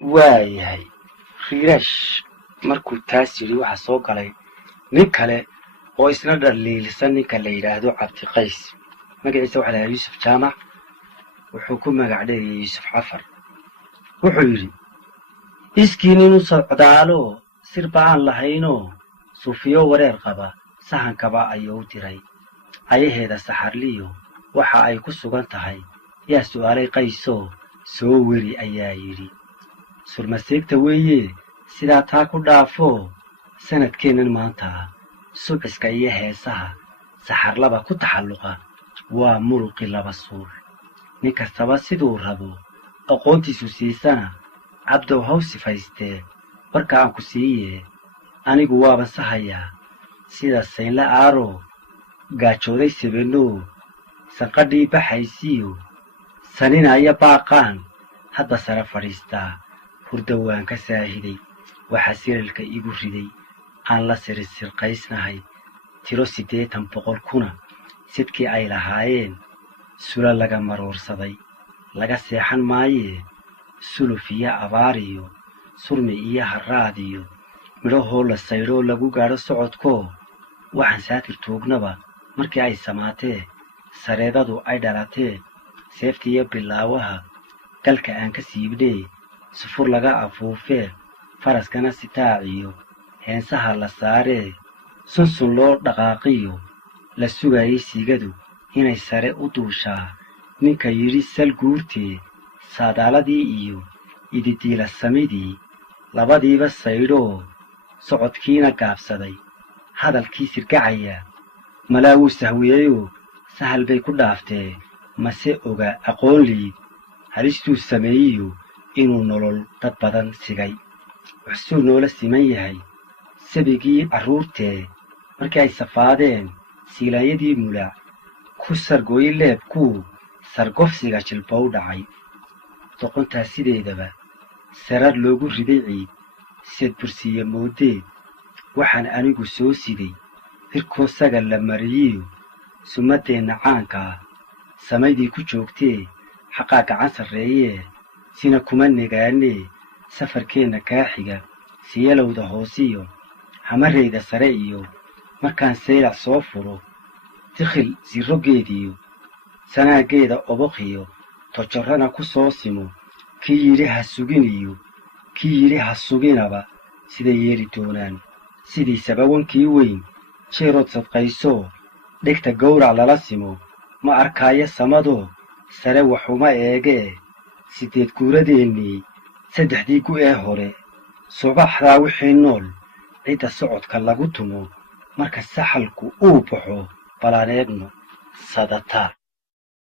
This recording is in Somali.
waayahay riiraash markuu taas yidhi waxa soo galay nin kale oo isna dhaliilsan ninka la yidhaahdo cabdiqays magaciisa waxaa la yidhaha yuusuf jaamac wuxuu ku magac dheeyay yuusuf cafar wuxuu yidhi iskiin inu socdaalo sirba aan lahaynoo suufiyo wareer qaba sahankaba ayuu u diray ayaheeda saxarliyo waxa ay ku sugan tahay yaa su'aalay qaysoo soo weri ayaa yidhi surmaseegta weeye sidaa taa ku dhaafoo sanadkeennan maanta subciska iyo heesaha saxarlaba ku taxalluqa waa muruqi laba suul nin kastaba siduu rabo aqoontiisu siisana cabdow haw sifaystee warka aan ku siiye anigu waaba sahayaa sida saynla aaroo gaajooday sebenoo sanqadhii baxaysiyo saninaya baaqaan hadba sare fadhiistaa hurdawaan ka saahiday waxaa silalka igu riday aan la sirsirqaysnahay tiro 80 kuna sidkii ay lahaayeen sula laga maroorsaday laga seexan maayee suluf iyo abaar iyo surmi iyo harraad iyo midhahoo la saydhoo lagu gaadho socodkoo waxaan saatir tuugnaba markii ay samaatee sareedadu ay dhalatee seeftiiyo bilaawaha galka aan ka siibnee sufur laga afuufee faraskana sitaaciyo heensaha la saaree sunsun loo dhaqaaqiyo la sugayay sigadu inay sare u duushaa ninka yidhi sal guurtee saadaaladii iyo ididiila samidii labadiiba saydhoo socodkiina gaabsaday hadalkii sirgacaya malaa wuu sahwiyeyoo sahal bay ku dhaaftee mase oga aqoon liid halistuu sameeyiyo inuu nolol dad badan sigay wuxsuu noola siman yahay sabigii carruurtee markii ay safaadeen siilaanyadii mulac ku sargooyey leebkuu sargofsiga jilbow dhacay doqontaa sideedaba sarar loogu riday ciid seed bursiiya moodeed waxaan anigu soo siday hirkoo sagal la mariyiyo sumaddeenna caanka ah samaydii ku joogtee xaqaa gacan sarreeyee sina kuma negaanee safarkeenna kaaxiga siyalowda hoosiyo hamarayda sare iyo markaan saylac soo furo dikhil sirrogeediyo sanaaggeeda oboqiyo tojorrana ku soo simo kii yidhi ha sugin iyo kii yidhi ha suginaba siday yeeli doonaan sidiisaba wankii weyn jeerood sadqaysoo dhegta gowrac lala simo ma arkaayo samadoo sare waxuma eegee 8 guuradeennii 3 gu ee hore subaxdaa wixii nool cidda socodka lagu tumo marka saxalku uu baxo balaan eegno sadataa